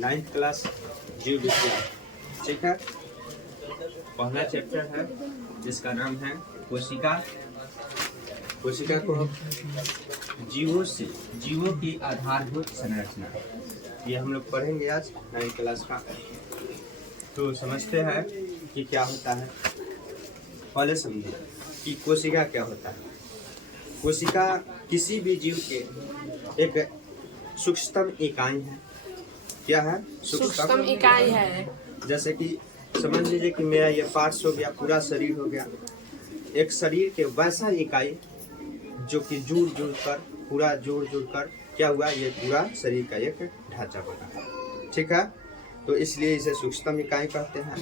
9th class जीव विज्ञान। ठीक है, पहला चैप्टर है जिसका नाम है कोशिका। कोशिका को जीवों की आधारभूत संरचना, ये हम लोग पढ़ेंगे आज 9th क्लास का। तो समझते हैं कि क्या होता है। पहले समझिए कि कोशिका क्या होता है। कोशिका किसी भी जीव के एक सूक्ष्मतम इकाई है। क्या है? सूक्ष्मतम इकाई है। जैसे कि समझ लीजिए कि मेरा ये पार्ट्स हो गया, पूरा शरीर हो गया। एक शरीर के वैसा इकाई जो कि जुड़ कर पूरा जुड़ कर क्या हुआ, ये पूरा शरीर का एक ढांचा बना। ठीक है, तो इसलिए इसे सूक्ष्मतम इकाई कहते हैं।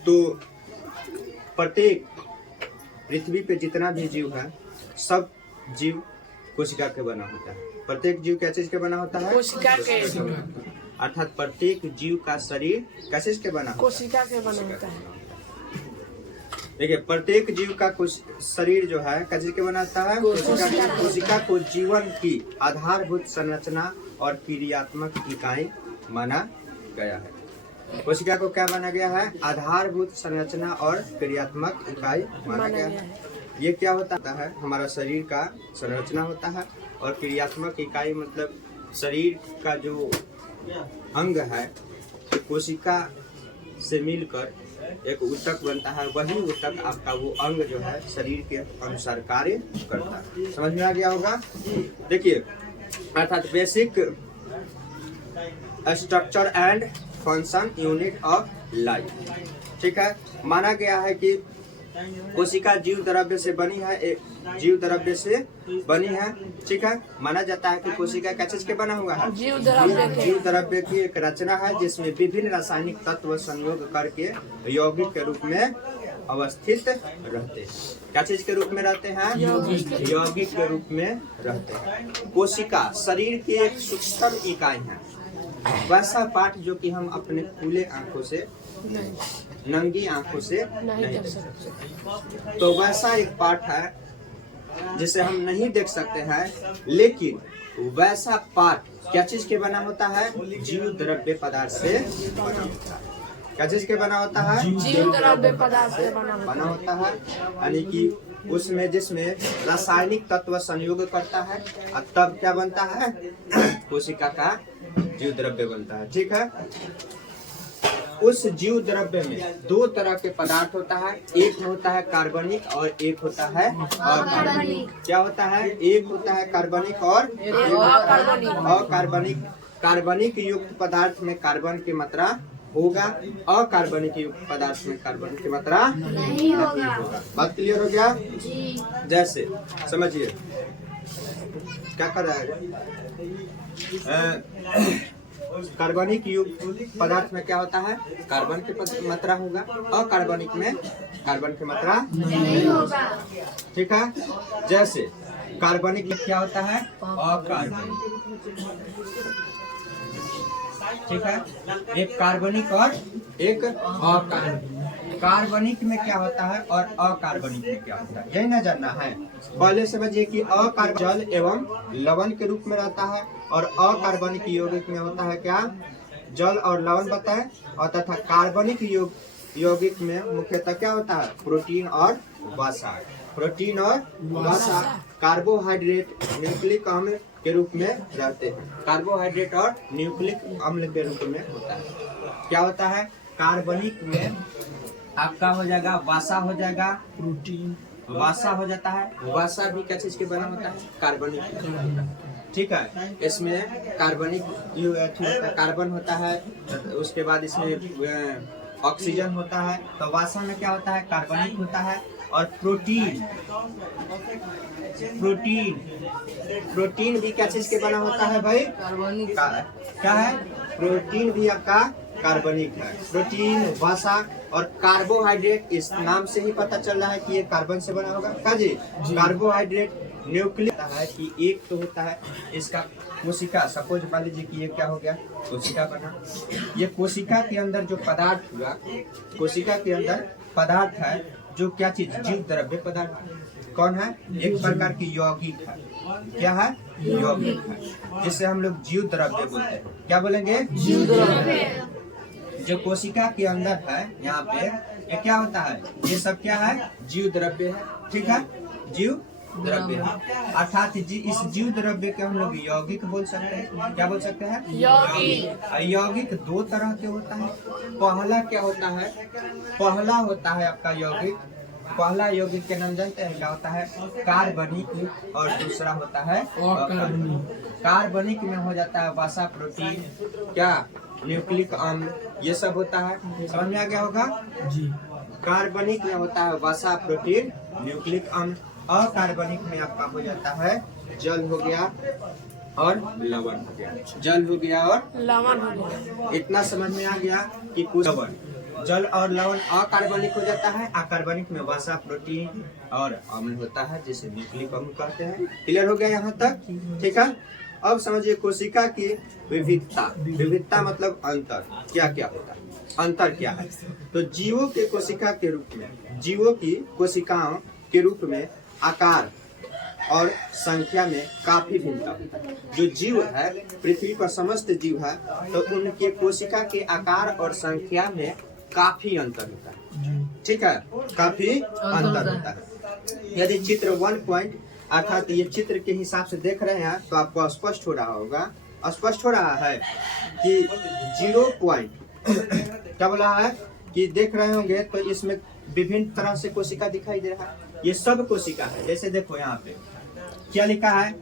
तो प्रत्येक पृथ्वी पे जितना भी जीव है, सब जीव कोशिका के बना होता है। प्रत्येक जीव क्या चीज के बना होता है? कोशिका के। अर्थात प्रत्येक जीव का शरीर क्या चीज के बना होता है? कोशिका के बना होता है। देखिए, प्रत्येक जीव का शरीर जो है क्या चीज के बना होता है? कोशिका को जीवन की आधारभूत संरचना और क्रियात्मक इकाई माना गया है। कोशिका को क्या माना गया है? आधारभूत संरचना और क्रियात्मक इकाई माना गया है। ये क्या होता है? हमारा शरीर का संरचना होता है, और क्रियात्मक इकाई मतलब शरीर का जो अंग है, तो कोशिका से मिलकर एक ऊतक बनता है। वही ऊतक आपका वो अंग जो है शरीर के अनुसार कार्य करता है। समझ में आ गया होगा? देखिए, अर्थात basic structure and function unit of life. ठीक है, माना गया है कि कोशिका जीव द्रव्य से बनी है। एक जीव द्रव्य से बनी है। ठीक है, माना जाता है कि कोशिका क्या चीज के बना हुआ है? जीव द्रव्य की एक रचना है, जिसमें विभिन्न रासायनिक तत्व संयोग करके यौगिक के रूप में अवस्थित रहते हैं। क्या चीज के रूप में रहते हैं? यौगिक के रूप में रहते हैं। कोशिका शरीर की एक सूक्ष्मतम इकाई है। वैसा पाठ जो कि हम अपने खुले आंखों से, नंगी आंखों से नहीं देख सकते। तो वैसा एक पाठ है जिसे हम नहीं देख सकते हैं, लेकिन वैसा पाठ क्या चीज के बना होता है? जीव द्रव्य पदार्थ से बना होता है। क्या चीज के बना होता है? जीव द्रव्य पदार्थ से बना होता है। यानी कि उसमें जिसमें रासायनिक तत्व संयोग करता है, और तब क्या बनता है? कोशिका का जीव द्रव्य बनता है। ठीक है, उस जीव द्रव्य में दो तरह के पदार्थ होता है। एक होता है कार्बनिक और एक होता है अकार्बनिक। क्या होता है? एक होता है कार्बनिक और अकार्बनिक। कार्बनिक युक्त पदार्थ में कार्बन की मात्रा होगा, अकार्बनिक युक्त पदार्थ में कार्बन की मात्रा नहीं होगा। बात क्लियर हो गया? जैसे समझिए क्या कर रहा है। कार्बनिक युक्त पदार्थ में क्या होता है? कार्बन की मात्रा होगा, अकार्बनिक में कार्बन की मात्रा नहीं होगा। ठीक है, जैसे कार्बनिक में क्या होता है? अकार्बनिक। ठीक है, एक कार्बनिक और एक अकार्बनिक। कार्बनिक में क्या होता है और अकार्बनिक में क्या होता है, यही ना जानना है। पहले समझिए कि अकार्बनिक जल एवं लवण के रूप में रहता है, और अकार्बनिक यौगिक में होता है क्या? जल और लवण बताए। और तथा कार्बनिक यौगिक में मुख्यतः क्या होता है? प्रोटीन और वसा। प्रोटीन और वसा कार्बोहाइड्रेट, न्यूक्लिक अम्ल के रूप में रहते हैं। कार्बोहाइड्रेट और न्यूक्लिक अम्ल के रूप में होता है। क्या होता है? कार्बनिक में आपका हो जाएगा वसा, हो जाएगा प्रोटीन, वसा हो जाता है। वसा भी क्या चीज के बना होता है? कार्बनिक। ठीक है, इसमें कार्बनिक कार्बन होता है, उसके बाद इसमें ऑक्सीजन होता है। तो वसा में क्या होता है? कार्बनिक होता है। और प्रोटीन भी क्या चीज के बना होता है भाई? कार्बनिक। क्या है? प्रोटीन भी आपका कार्बनिक है। प्रोटीन, वसा और कार्बोहाइड्रेट, इस नाम से ही पता चल रहा है कि ये कार्बन से बना होगा। क्या जी? कार्बोहाइड्रेट न्यूक्लिक है कि एक तो होता है इसका कोशिका। सपोज मान लीजिए कि ये क्या हो गया? कोशिका बना। ये कोशिका के अंदर जो पदार्थ हुआ, कोशिका के अंदर पदार्थ है जो क्या चीज? जीव द्रव्य पदार्थ। कौन है? एक प्रकार की यौगिक है। क्या है? यौगिक है, जिसे हम लोग जीव द्रव्य बोलते हैं। क्या बोलेंगे? जीव द्रव्य। जो कोशिका के अंदर है यहाँ पे, ये क्या होता है? ये सब क्या है? जीव द्रव्य है। ठीक है, जीव द्रव्य है। अर्थात इस जीव द्रव्य के हम लोग यौगिक बोल सकते हैं। क्या बोल सकते हैं? यौगिक। यौगिक दो तरह के होता है। पहला क्या होता है? पहला होता है आपका यौगिक, पहला यौगिक के नाम जानते हैं क्या होता है? कार्बनिक। और दूसरा होता है अकार्बनिक। कार्बनिक में हो जाता है वसा, प्रोटीन, क्या, न्यूक्लिक अम्ल, ये सब होता है। समझ में आ गया होगा जी। कार्बनिक में होता है वसा, प्रोटीन, न्यूक्लिक अम्ल। अकार्बनिक में आपका हो जाता है जल हो गया और लवण हो गया। जल हो गया और लवण हो गया। इतना समझ में आ गया कि कुछ लवण, जल और लवण अकार्बनिक हो जाता है। अकार्बनिक में वसा, प्रोटीन और अम्ल होता है, जिसे न्यूक्लिक अम्ल कहते हैं। क्लियर हो गया यहाँ तक? ठीक है। अब समझिए कोशिका की विविधता। विविधता मतलब अंतर। क्या क्या होता है? अंतर क्या है? तो जीवों के कोशिका के रूप में, जीवों की कोशिकाओं के रूप में आकार और संख्या में काफी भिन्नता होता है। जो जीव है, पृथ्वी पर समस्त जीव है, तो उनके कोशिका के आकार और संख्या में काफी अंतर होता है। ठीक है, काफी अंतर होता है। यदि चित्र 1 पॉइंट अर्थात ये चित्र के हिसाब से देख रहे हैं तो आपको स्पष्ट हो रहा होगा, स्पष्ट हो रहा है कि 0 पॉइंट क्या बोला है कि देख रहे होंगे तो इसमें विभिन्न तरह से कोशिका दिखाई दे रहा है। ये सब कोशिका है। जैसे देखो यहाँ पे क्या लिखा है?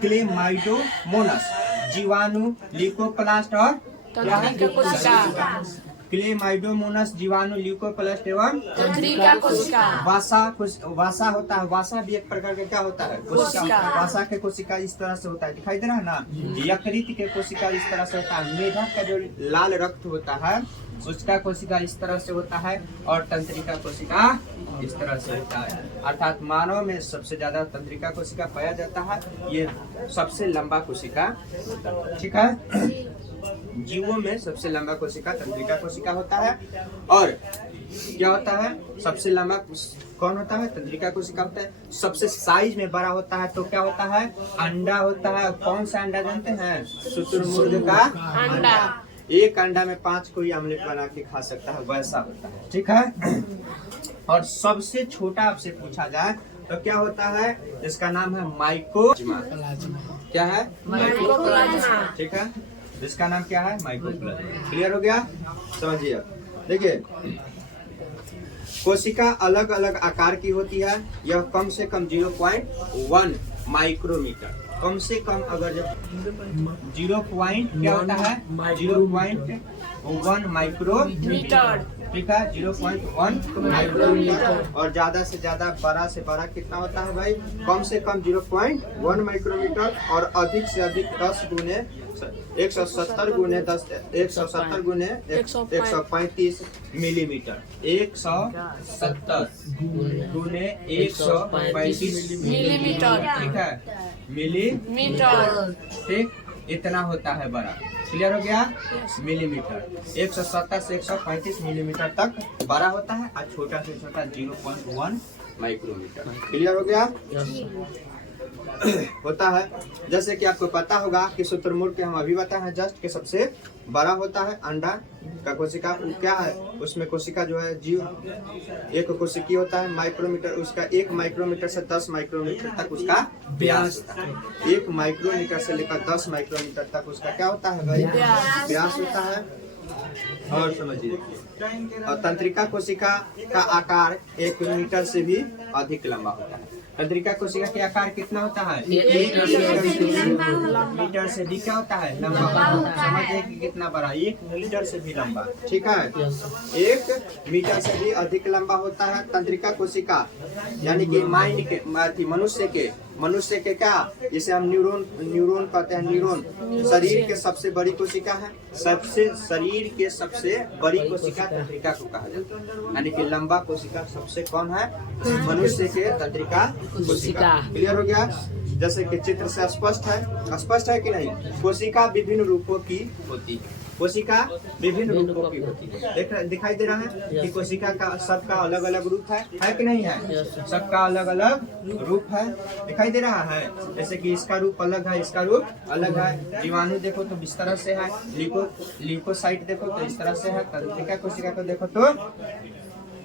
क्लेमाइडोमोनास, जीवाणु, ल्यूकोप्लास्ट और तंत्रिका कोशिका। क्लेमाइडोमोनास, जीवाणु, ल्यूकोप्लास्ट एवं तंत्रिका कोशिका। वासा होता है। वासा भी एक प्रकार का क्या होता है? कोशिका। वासा के कोशिका इस तरह से होता है, दिखाई दे रहा है ना। यकृत के कोशिका इस तरह से होता है। मेढक का जो लाल रक्त होता है उसका कोशिका इस तरह से होता है, और तंत्रिका कोशिका इस तरह से होता है। अर्थात मानव में सबसे ज्यादा तंत्रिका कोशिका पाया जाता है। ये सबसे लंबा कोशिका होता है। ठीक है, जीवों में सबसे लंबा कोशिका तंत्रिका कोशिका होता है। और क्या होता है? सबसे लंबा कौन होता है? तंत्रिका कोशिका होता है। सबसे साइज में बड़ा होता है तो क्या होता है? अंडा होता है। कौन सा अंडा जानते हैं? शुतुरमुर्ग का अंडा। एक अंडा में 5 कोई आमलेट बना के खा सकता है, वैसा होता है। ठीक है। और सबसे छोटा आपसे पूछा जाए तो क्या होता है? इसका नाम है माइकोप्लाज्मा। क्या है? माइकोप्लाज्मा। ठीक है, इसका नाम क्या है? माइकोप्लाज्मा। क्लियर हो गया? समझिए, देखिए कोशिका अलग अलग आकार की होती है। यह कम से कम 0.1 माइक्रोमीटर, कम से कम अगर जब 0 पॉइंट क्या होता है? 0.1 माइक्रोमीटर। ठीक है, 0.1 माइक्रोमीटर। और ज्यादा से ज्यादा बड़ा से बड़ा कितना होता है भाई? कम से कम 0.1 माइक्रोमीटर और अधिक से अधिक 10 गुने 170 गुने 10 170 गुने 135 मिलीमीटर। 170 गुने 135 मिलीमीटर। ठीक है, मिलीमीटर। ठीक, इतना होता है बड़ा। क्लियर हो गया? मिलीमीटर 170 से 135 मिलीमीटर तक बड़ा होता है, और छोटा से छोटा 0.1 माइक्रोमीटर। क्लियर हो गया? होता है। जैसे कि आपको पता होगा कि शुतुरमुर्ग के हम अभी बताए हैं जस्ट के सबसे बड़ा होता है अंडा का कोशिका। क्या है? उसमें कोशिका जो है जीव एक कोशिकी होता है माइक्रोमीटर। उसका 1 माइक्रोमीटर से 10 माइक्रोमीटर तक उसका व्यास होता है। 1 माइक्रोमीटर से लेकर 10 माइक्रोमीटर तक उसका क्या होता है भाई? व्यास होता है। और समझिए, और तंत्रिका कोशिका का आकार 1 मीटर से भी अधिक लंबा होता है। तंत्रिका कोशिका के आकार कितना होता है? 1 मीटर से भी क्या होता है? लंबा। समझिए कि कितना बड़ा? 1 मीटर से भी लंबा। ठीक है, 1 मीटर से भी अधिक लंबा होता है तंत्रिका कोशिका। यानी कि माइंड के मनुष्य के क्या, जिसे हम न्यूरॉन कहते हैं। न्यूरॉन शरीर के सबसे बड़ी कोशिका है। शरीर के सबसे बड़ी कोशिका तंत्रिका को कहा जाता है। यानी कि लंबा कोशिका सबसे कौन है? मनुष्य के तंत्रिका कोशिका। क्लियर हो गया? जैसे कि चित्र से स्पष्ट है कि नहीं? कोशिका विभिन्न रूपों की होती है। कोशिका विभिन्न रूपों की होती है। दिखाई दे रहा है कि कोशिका का सबका अलग अलग रूप है कि नहीं है? सबका अलग अलग रूप है, दिखाई दे रहा है। जैसे कि इसका रूप अलग है, इसका रूप अलग है। जीवाणु देखो तो इस तरह से है, ल्यूकोसाइट देखो तो इस तरह से है, तंत्रिका कोशिका को देखो तो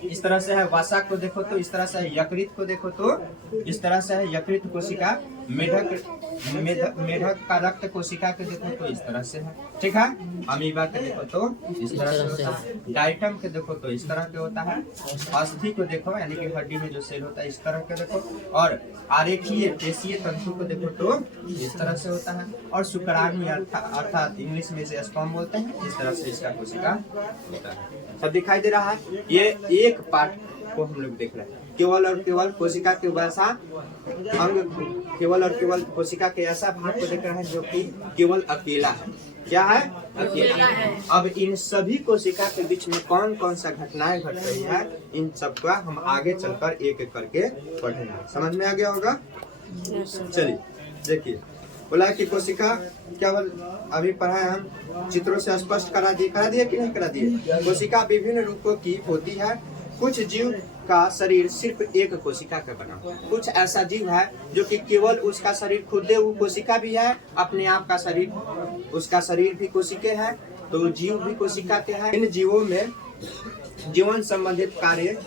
इस तरह से है, वसा को देखो तो इस तरह से है, यकृत को देखो तो इस तरह से है, यकृत कोशिका, मेढक का रक्त कोशिका के देखो तो इस तरह से है, ठीक है। अमीबा के देखो तो इस तरह से होता है, डाइटम के देखो तो इस तरह के होता है, अस्थि को देखो यानी कि हड्डी में जो सेल होता है इस तरह के देखो, और आरेखीय पेशीय तंतु को देखो तो इस तरह से होता है, और शुक्राणु अर्थात इंग्लिश में से स्पर्म बोलते हैं, इस तरह से इसका कोशिका होता है। सब दिखाई दे रहा है। ये एक पार्ट को हम लोग देख रहे हैं, केवल और केवल कोशिका के वैसा अंग, केवल और केवल कोशिका के ऐसा भाग को देख रहे हैं जो कि केवल अकेला है। क्या है? अकेला है। अब इन सभी कोशिका के बीच में कौन कौन सा घटनाएं घट रही है, इन सब का हम आगे चलकर एक एक करके पढ़ेंगे। समझ में आ गया होगा? चलिए देखिए, बोला कि कोशिका केवल अभी पढ़ा है, हम चित्रों से स्पष्ट करा दिए कि नहीं करा दिए? कोशिका विभिन्न रूपों की होती है। कुछ जीव का शरीर सिर्फ एक कोशिका का बना हुआ है। कुछ ऐसा जीव है जो कि केवल उसका शरीर खुद वो कोशिका भी है, अपने आप का शरीर, उसका शरीर भी कोशिके है, तो जीव भी कोशिका के है। इन जीवों में जीवन संबंधित कार्य,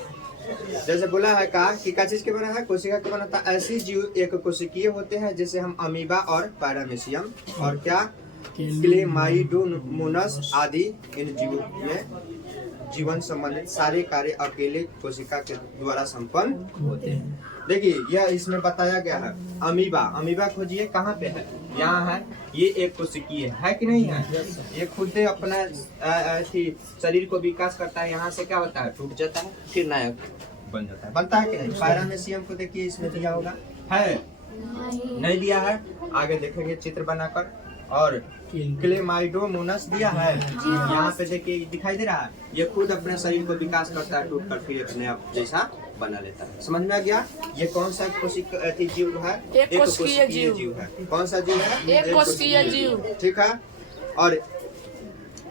जैसे बोला है का कि क्या चीज के बना है? कोशिका के बना था। ऐसी जीव एक कोशिकीय होते हैं जैसे हम अमीबा और पैरामीशियम और क्या क्लेमाइडोमोनास आदि। इन जीवों में जीवन संबंधित सारे कार्य अकेले कोशिका के द्वारा संपन्न होते हैं। देखिए यह इसमें बताया गया है। अमीबा खोजिए कहाँ पे है? यहाँ है। ये एक कोशिकीय है कि नहीं है? ये खुद अपना शरीर को विकास करता है, यहाँ से क्या होता है? टूट जाता है, फिर नया बन जाता है। बनता है कि नहीं? पैरामीशियम को देखिए, इसमें दिया होगा, है नहीं दिया है? आगे देखेंगे चित्र बनाकर। और क्लेमाइडोमोनास दिया है, यहाँ पे देखिए दिखाई दे रहा है। ये खुद अपने शरीर को विकास करता है, टूट कर फिर अपने आप जैसा बना लेता है। समझ में आ गया? ये कौन सा कोशिका जीव है? एक कोशिकीय जीव है। कौन सा जीव है? एक कोशिकीय जीव, ठीक है। और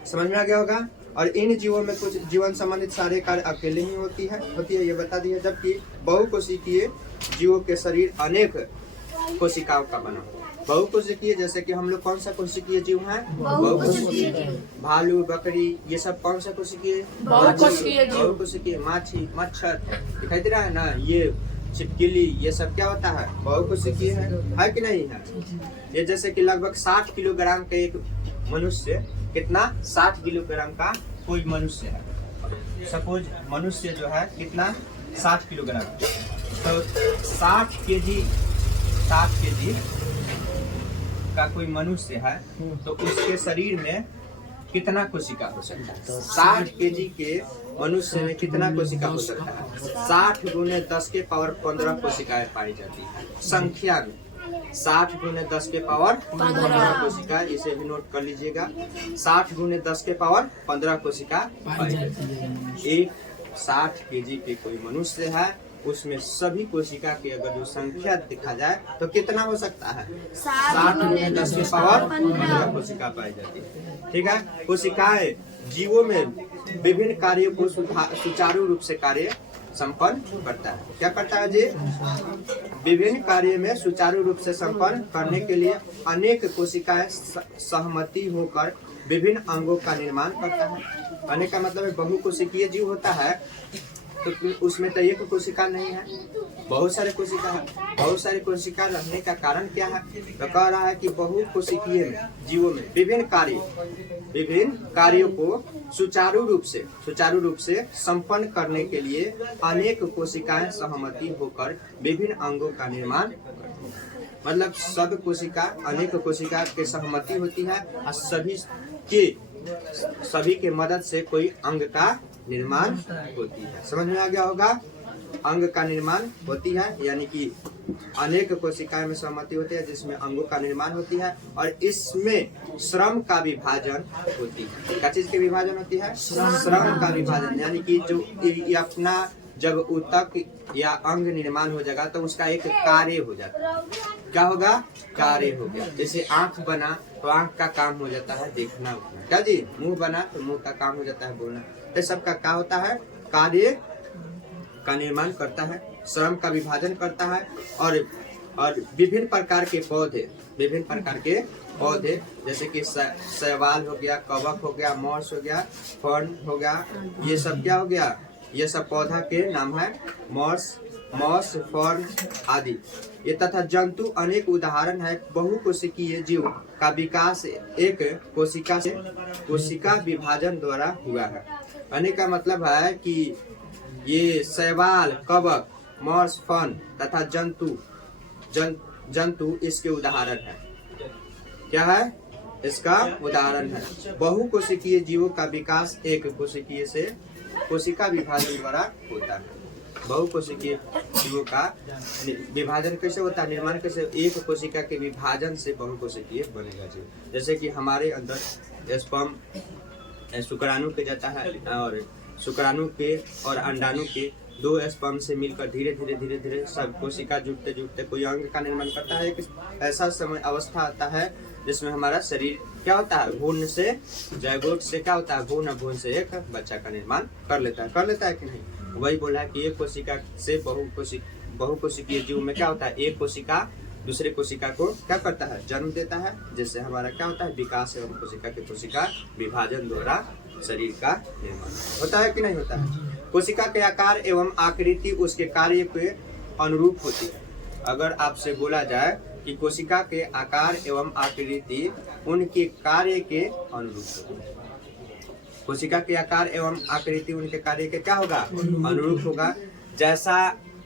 समझ में आ गया होगा। और इन जीवों में कुछ जीवन संबंधित सारे कार्य अकेले ही होती है, ये बता दिया। जबकि बहुकोशिकीय जीवों के शरीर अनेक कोशिकाओं का बना हुआ। बहुकोशिकीय जैसे कि हम लोग कौन सा कोशिकीय जीव है? बहुकोशिकीय। भालू, बकरी, ये सब कौन सा कोशिकीय? बहुकोशिकीय। माछी, मच्छर, दिखाई दे रहा है ना, ये छिपकली, ये सब क्या होता है? बहुकोशिकीय है कि नहीं है? ये जैसे कि लगभग 60 किलोग्राम का एक मनुष्य, कितना? 60 किलोग्राम का कोई मनुष्य है। सपोज मनुष्य जो है कितना? 60 किलोग्राम। तो 60 केजी का कोई मनुष्य है, तो उसके शरीर में कितना कोशिका हो सकता है? 60 केजी के मनुष्य में कितना कोशिका हो सकता है? 60 गुने 10 के पावर 15 कोशिकाएं पाई जाती है संख्या में। 60 गुने 10 के पावर 15 कोशिका, इसे भी नोट कर लीजिएगा। 60 गुने 10 के पावर 15 कोशिका पाई जाती है। एक 60 केजी के कोई मनुष्य है, उसमें सभी कोशिका की अगर जो संख्या देखा जाए तो कितना हो सकता है? 60 गुने 10 के पावर 15 कोशिका पाई जाती है, ठीक है। कोशिकाएं जीवों में विभिन्न कार्यों को सुचारू रूप से कार्य संपन्न करता है। क्या करता है जी? विभिन्न कार्य में सुचारू रूप से संपन्न करने के लिए अनेक कोशिकाएं सहमति होकर विभिन्न अंगों का निर्माण करता है। अनेक का मतलब है बहुकोशिकीय जीव होता है, तो उसमें तो एक कोशिका नहीं है, बहुत सारे कोशिका है। बहुत सारी कोशिका रहने का कारण क्या है? तो कह रहा है कि बहुकोशिकीय में जीवों में विभिन्न कार्यों को सुचारू रूप से संपन्न करने के लिए अनेक कोशिकाएं सहमति होकर विभिन्न अंगों का निर्माण, मतलब सब कोशिका, अनेक कोशिका के सहमति होती है और सभी के मदद से कोई अंग का निर्माण होती है। समझ में आ गया होगा? अंग का निर्माण होती है, यानी कि अनेक कोशिकाएं में सहमति होती है जिसमें अंगों का निर्माण होती है, और इसमें श्रम का विभाजन होती है। क्या चीज की विभाजन होती है? श्रम का विभाजन, यानी कि जो अपना जब ऊतक या अंग निर्माण हो जाएगा तो उसका एक कार्य हो जाता है। क्या होगा, कार्य हो गया। जैसे आंख बना तो आंख का काम हो जाता है देखना उठना, क्या जी। मुंह बना तो मुंह का काम हो जाता है बोलना। तो सबका क्या होता है, कार्य का निर्माण करता है, श्रम का विभाजन करता है। और विभिन्न प्रकार के पौधे जैसे कि शैवाल हो गया, कवक हो गया, मॉस हो गया, फर्न हो गया, ये सब क्या हो गया, ये सब पौधा के नाम है। मॉस, फर्न आदि। ये तथा जंतु अनेक उदाहरण है। बहुकोशिकीय जीव का विकास एक कोशिका से कोशिका विभाजन द्वारा हुआ है। अनेक का मतलब है कि ये शैवाल, कवक, मॉस, फर्न तथा जंतु इसके उदाहरण है। क्या है, इसका उदाहरण है। बहुकोशिकीय जीवों का विकास एक कोशिकीय से कोशिका विभाजन द्वारा होता है। बहुकोशिकीय जीवों का विभाजन कैसे होता है, निर्माण कैसे, एक कोशिका के विभाजन से बहुकोशिकीय बनेगा जीव। जैसे कि हमारे अंदर स्पर्म शुक्राणु के जाता है, और शुक्राणु के और अंडाणु के दो स्पर्म से मिलकर धीरे धीरे सब कोशिका जुटते कोई अंग का निर्माण करता है। एक ऐसा समय अवस्था आता है जिसमें हमारा शरीर क्या होता है, भ्रूण से जायगोट से क्या होता है, भ्रूण से एक बच्चा का निर्माण कर लेता है कि नहीं। वही बोला है कि एक कोशिका से बहुकोशिकीय जीव में क्या होता है, एक कोशिका दूसरे कोशिका को क्या करता है, जन्म देता है। जिससे हमारा क्या होता है, विकास एवं कोशिका के कोशिका विभाजन द्वारा शरीर का निर्माण होता है कि नहीं होता है। कोशिका के आकार एवं आकृति उसके कार्य के अनुरूप होती है। अगर आपसे बोला जाए कि कोशिका के आकार एवं आकृति उनके कार्य के अनुरूप होती है, कोशिका के आकार एवं आकृति उनके कार्य के क्या होगा, अनुरूप होगा। जैसा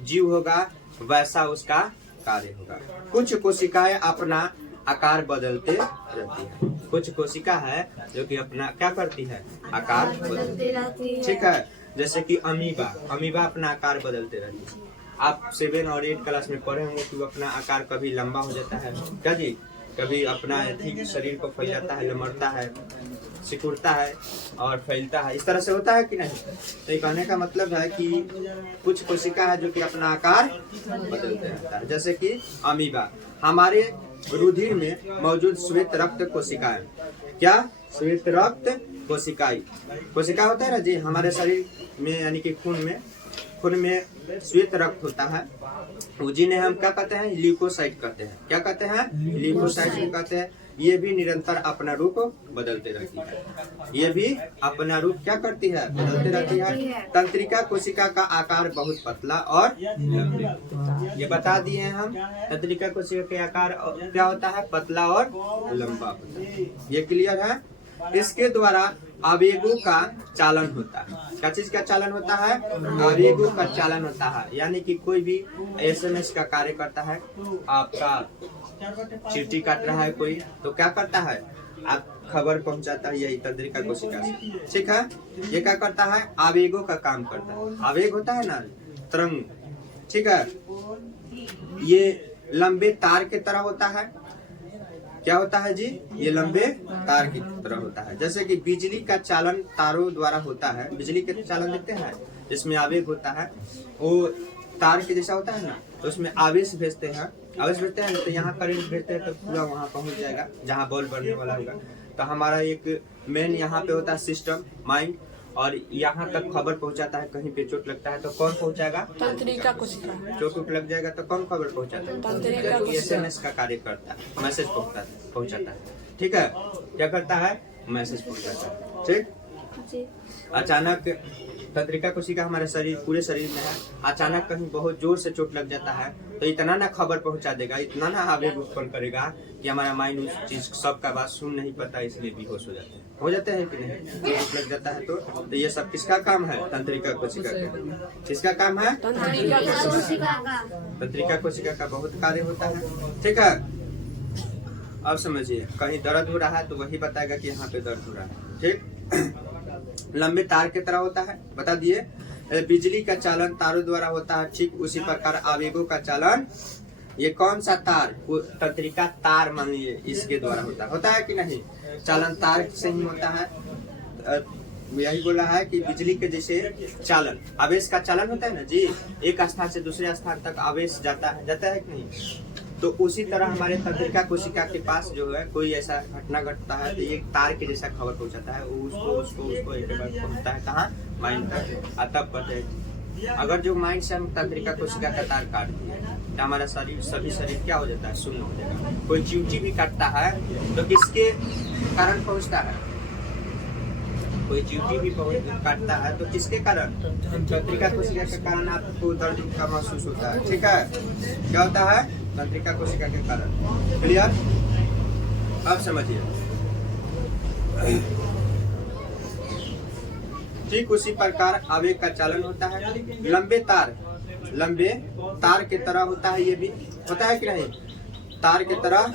जीव होगा वैसा उसका कार्य होगा। कुछ कोशिकाएं अपना आकार बदलते रहती है। कुछ कोशिका है जो कि अपना क्या करती है, आकार बदलते रहती है। ठीक है, जैसे कि अमीबा अपना आकार बदलते रहती है। आप 7 और 8 क्लास में पढ़े होंगे कि वो अपना आकार कभी लंबा हो जाता है, क्या जी, कभी अपना ठीक शरीर को फैलाता है, लमड़ता है, सिकुड़ता है और फैलता है। इस तरह से होता है कि नहीं। तो ये कहने का मतलब है कि कुछ कोशिका है जो कि अपना आकार बदलते रहता है। जैसे कि अमीबा, हमारे रुधिर में मौजूद श्वेत रक्त कोशिकाएं, क्या, श्वेत रक्त कोशिका होता है ना जी हमारे शरीर में, यानी कि खून में श्वेत रक्त होता है। जिन्हें हम क्या कहते हैं, ल्यूकोसाइट कहते हैं। क्या कहते हैं, ल्यूकोसाइट कहते हैं। ये भी निरंतर अपना रूप बदलते रहती है। ये भी अपना रूप क्या करती है, बदलते रहती है। तंत्रिका कोशिका का आकार बहुत पतला और लंबे, ये बता दिए हैं हम। तंत्रिका कोशिका के आकार क्या होता है, पतला और लंबा होता है। ये क्लियर है। इसके द्वारा आवेगों का चालन होता है। क्या चीज का चालन होता है, आवेगों का चालन होता है। यानी कि कोई भी SMS का कार्य करता है, आपका चिट्ठी काट रहा है कोई, तो क्या करता है, आप खबर पहुंचाता है, यही तंत्रिका कोशिका से। ठीक है, ये क्या करता है, आवेगों का काम करता है। आवेग होता है ना, तरंग। ठीक है, ये लंबे तार के तरह होता है। क्या होता है जी, ये लंबे तार की तरह होता है। जैसे कि बिजली का चालन तारों द्वारा होता है। बिजली के चालन देखते हैं, जिसमें आवेग होता है, वो तार के जैसा होता है ना। तो उसमें आवेश भेजते हैं, तो यहाँ करंट भेजते हैं तो पूरा वहाँ पहुँच जाएगा जहाँ बल्ब बढ़ने वाला होगा। तो हमारा एक मेन यहाँ पे होता है सिस्टम, माइंड, और यहाँ तक खबर पहुँचाता है। कहीं पे चोट लगता है तो कौन पहुँचाएगा, तंत्रिका कोशिका। चोट लग जाएगा तो कौन खबर पहुँचाता है, तंत्रिका कोशिका। SMS का कार्य करता है, मैसेज पहुँचाता है। ठीक है, क्या करता है, मैसेज पहुँचाता है। ठीक, अचानक तंत्रिका कोशिका हमारे शरीर, पूरे शरीर में है। अचानक कहीं बहुत जोर से चोट लग जाता है तो इतना ना खबर पहुंचा देगा, इतना ना आवेग उत्पन्न करेगा कि हमारा माइंड उस चीज सबका बात सुन नहीं पाता, इसलिए बेहोश हो जाते हैं कि नहीं। चोट लग जाता है तो ये सब किसका काम है, तंत्रिका कोशिका का। किसका काम है, तंत्रिका कोशिका का बहुत कार्य होता है। ठीक है, अब समझिए, कहीं दर्द हो रहा है तो वही बताएगा कि यहाँ पे दर्द हो रहा है। ठीक, लंबे तार की तरह होता है, बता दिए। बिजली का चालन तारों द्वारा होता है। ठीक उसी प्रकार आवेगों का चालन, ये कौन सा तार, तंत्रिका तार मान लीजिए, इसके द्वारा होता है कि नहीं। चालन तार से ही होता है। यही बोला है कि बिजली के जैसे चालन, आवेश का चालन होता है ना जी। एक स्थान से दूसरे स्थान तक आवेश जाता है कि नहीं। तो उसी तरह हमारे तंत्रिका कोशिका के पास जो है कोई ऐसा घटना घटता है तो ये तार के जैसा खबर पहुंचाता है, वो उसको एक बार पहुंचता है कहाँ, माइंड तक। तब कहते हैं अगर जो माइंड से हम तंत्रिका कोशिका का तार काट दिए तो हमारा सभी शरीर क्या हो जाता है, शून्य हो जाएगा। कोई चींटी भी काटता है तो किसके कारण पहुंचता है, कोई चींटी भी काटता है तो किसके कारण, तंत्रिका कोशिका के कारण आपको दर्द का महसूस होता है। ठीक है, क्या होता है, तंत्रिका कोशिका के कारण। क्लियर, अब समझिए। ठीक उसी प्रकार आवेग का चालन होता है। लंबे तार के तरह होता है, ये भी होता है कि नहीं, तार के तरह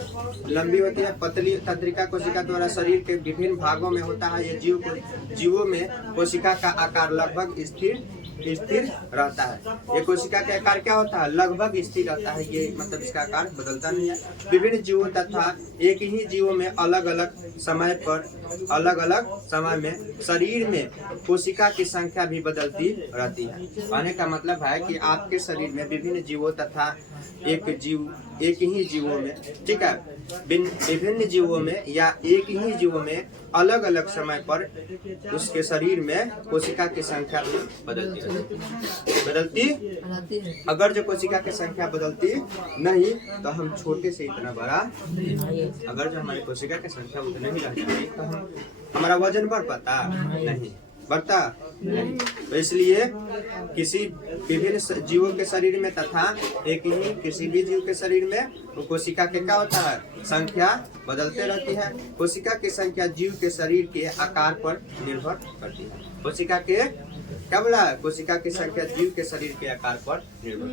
लंबी होती है। पतली तंत्रिका कोशिका द्वारा शरीर के विभिन्न भागों में होता है। ये जीवों में कोशिका का आकार लगभग स्थिर रहता है। ये कोशिका का आकार क्या होता है, लगभग स्थिर रहता है। ये मतलब इसका आकार बदलता नहीं है। विभिन्न जीवों तथा एक ही जीवों में अलग अलग समय में शरीर में कोशिका की संख्या भी बदलती रहती है। कहने का मतलब है कि आपके शरीर में विभिन्न जीवों तथा एक ही जीवों में, ठीक है, विभिन्न जीवों में या एक ही जीवों में अलग अलग समय पर उसके शरीर में कोशिका की संख्या भी बदलती अगर जो कोशिका की संख्या बदलती नहीं तो हम छोटे से इतना बड़ा, अगर जो हमारी कोशिका की संख्या उतनी ही रह जाती तो हमारा वजन बढ़ पाता नहीं, बढ़ता नहीं। तो इसलिए किसी विभिन्न जीवों के शरीर में तथा एक ही किसी भी जीव के शरीर में वो कोशिका के क्या होता है, संख्या बदलते रहती है। कोशिका की संख्या जीव के शरीर के आकार पर निर्भर करती है। कोशिका के क्या बोला, कोशिका की संख्या जीव के शरीर के आकार पर निर्भर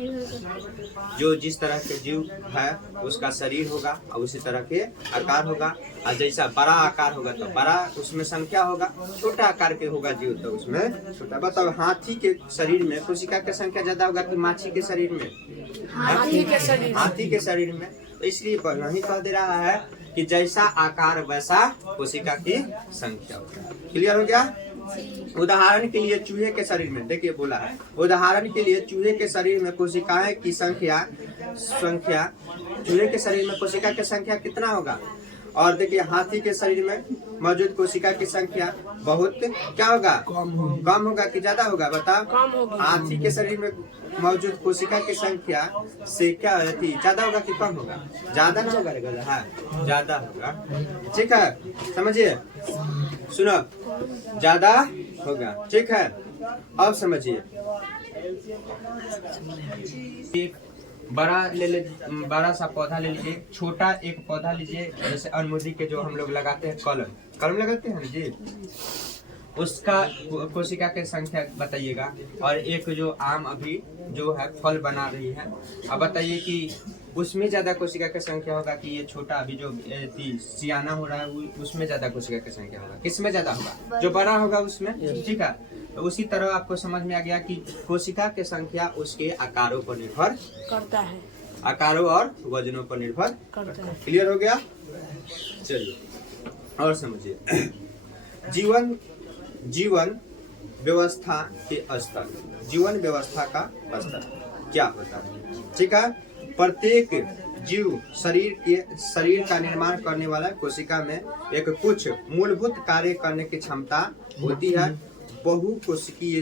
करती है। जो जिस तरह के जीव है उसका शरीर होगा और उसी तरह के आकार होगा। और जैसा बड़ा आकार होगा तो बड़ा उसमें संख्या होगा, छोटा आकार के होगा जीव तो उसमें छोटा। बताओ हाथी के शरीर में कोशिका की संख्या ज्यादा होगा कि माछी के शरीर में, हाथी के शरीर में। तो इसलिए नहीं कह दे रहा है कि जैसा आकार वैसा कोशिका की संख्या होता है। क्लियर हो गया। उदाहरण के लिए चूहे के शरीर में देखिए बोला है, उदाहरण के लिए चूहे के शरीर में कोशिकाएं की संख्या चूहे के शरीर में कोशिका की संख्या कितना होगा। और देखिए हाथी के शरीर में मौजूद कोशिका की संख्या बहुत क्या होगा, कम होगा कि ज्यादा होगा, बताओ। हाथी के शरीर में मौजूद कोशिका की संख्या से क्या रहती, ज्यादा होगा कि कम होगा, ज्यादा ना होगा, ज्यादा होगा। ठीक है, समझिए, सुनो, ज्यादा होगा। ठीक है, अब समझिए। एक बड़ा सा पौधा ले लीजिए, छोटा एक पौधा लीजिए, जैसे अनमुदी के जो हम लोग लगाते हैं, कलम लगाते हैं जी, उसका कोशिका की संख्या बताइएगा। और एक जो आम अभी जो है फल बना रही है, अब बताइए कि उसमें ज्यादा कोशिका की संख्या होगा कि ये छोटा अभी जो सियाना हो रहा है उसमें ज्यादा कोशिका की संख्या होगा, किसमें ज्यादा होगा, जो बड़ा होगा उसमें। ठीक है, तो उसी तरह आपको समझ में आ गया कि कोशिका की संख्या उसके आकारों पर निर्भर करता है, आकारों और वजनों पर निर्भर करता है। क्लियर हो गया। चलिए और समझिए। जीवन व्यवस्था के स्तर, जीवन व्यवस्था का स्तर क्या होता है। ठीक है, प्रत्येक जीव शरीर का निर्माण करने वाला कोशिका में एक कुछ मूलभूत कार्य करने की क्षमता होती है। बहुकोशिकीय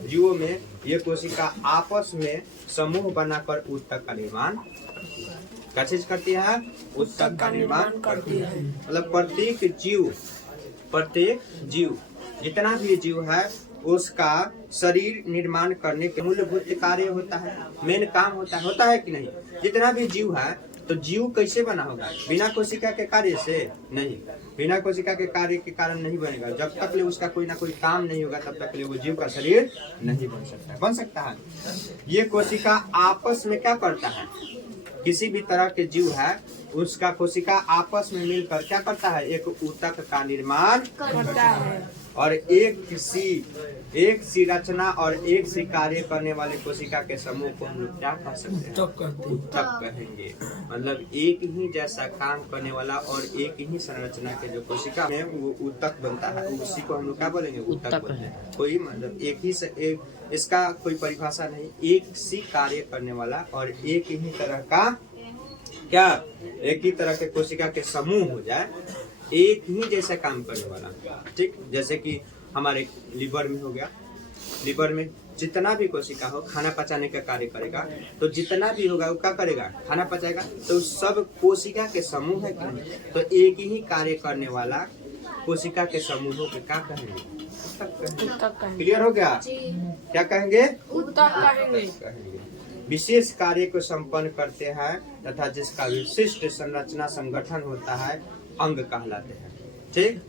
जीवों में ये कोशिका आपस में समूह बनाकर ऊतक का निर्माण करती है, ऊतक का निर्माण करती है। मतलब प्रत्येक जीव जितना भी जीव है उसका शरीर निर्माण करने के मूलभूत कार्य होता है, मेन काम होता है कि नहीं। जितना भी जीव है तो जीव कैसे बना होगा, बिना कोशिका के कार्य से नहीं, बिना कोशिका के कार्य के कारण नहीं बनेगा। जब तक ले उसका कोई ना कोई काम नहीं होगा तब तक ले वो जीव का शरीर नहीं बन सकता है। ये कोशिका आपस में क्या करता है, किसी भी तरह के जीव है उसका कोशिका आपस में मिलकर क्या करता है, एक ऊतक का निर्माण करता है। और एक सी रचना और एक सी कार्य करने वाले कोशिका के समूह को हम लोग क्या कह सकते हैं, ऊतक कहेंगे। मतलब एक ही जैसा काम करने वाला और एक ही संरचना के जो कोशिका है वो ऊतक बनता है, उसी को हम लोग क्या बोलेंगे, ऊतक बोलते हैं। कोई मतलब एक ही से एक, इसका कोई परिभाषा नहीं, एक सी कार्य करने वाला और एक ही तरह का क्या, एक ही तरह के कोशिका के समूह हो जाए, एक ही जैसा काम करने वाला। ठीक, जैसे कि हमारे लीवर में हो गया, लीवर में जितना भी कोशिका हो खाना पचाने का कार्य करेगा, तो जितना भी होगा वो क्या करेगा, खाना पचाएगा। तो सब कोशिका के समूह है क्या, तो एक ही कार्य करने वाला कोशिका के समूहों के क्या कहेंगे, ऊतक कहेंगे। क्लियर हो गया, क्या कहेंगे, ऊतक कहेंगे। विशेष कार्य को संपन्न करते हैं तथा जिसका विशिष्ट संरचना संगठन होता है अंग कहलाते हैं। ठीक।